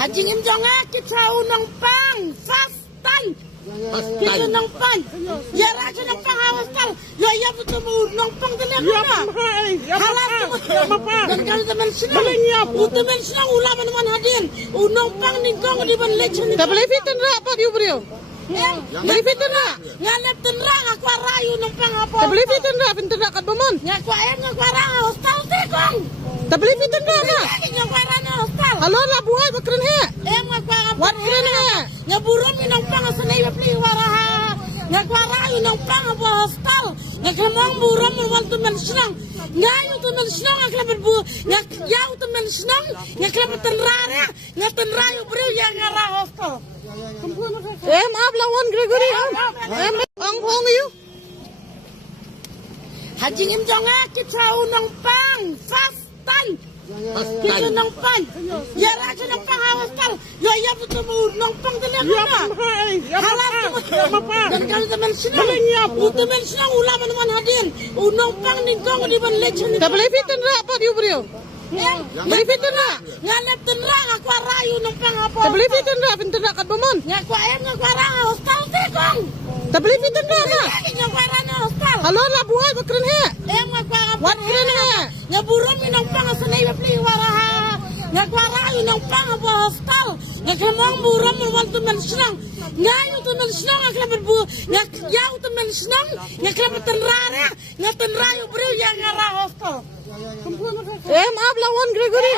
Haji Imjonga kita unang pang fastan. Kita unang pang. Ya raja unang pang awastal. Ya ya betul unang pang dalaga. Halas dan kalau teman senang. Udah teman senang ulama teman hadir. Unang pang ningkong di ban lection. Tabli fitan ra apa di brio? Tabli fitan ra. Ngalap tenrang aku rayu unang pang apa? Tabli fitan ra pintan ra kat bomon. Ngaku ayam ngaku arang hostal tekong. Tabli fitan ra na. Ngaku arang hostal. Halo la buhay bakran he. Ngaku arang. Wat kren he. Ngaburon minang pang asanay bapli waraha. Ngakwarayu nang pang apa hostal. Ngakamang buron wal tumen senang. Ngayu tumen senang ngaklabat bu. Ngakyau tumen senang. Ngaklabat tenrara. Ngatenrayu beriu yang ngara hostal. Maaf lawan Gregory. Ang hong you. Haji Imjonga kita unang pang fastan. Kita unang pang. Ya raja unang pang hostal. Ya ya betul unang pang dalaga. Halas dan kalau teman senang. Udah teman senang ulama teman hadir. Unang pang ningkong di ban lection. Tabli fitan ra apa di brio? Tabli fitan ra. Ngalap tenrang aku rayu unang pang apa? Tabli fitan ra pintan ra kat bomon. Ngaku ayam ngaku arang hostal tekong. Tabli fitan ra na. Ngaku arang hostal. Halo la buhay bakran he. Ngaku arang. Wat kren he. Ngaburon minang pang asanay bapli waraha. Ngakwarayu nang pang apa hostal. Ngakamang buron wal tumen senang. Ngayu tumen senang ngaklabat bu. Ngakyau tumen senang. Ngaklabat tenrara. Ngatenrayu beriu yang ngara hostal. Maaf lawan Gregory.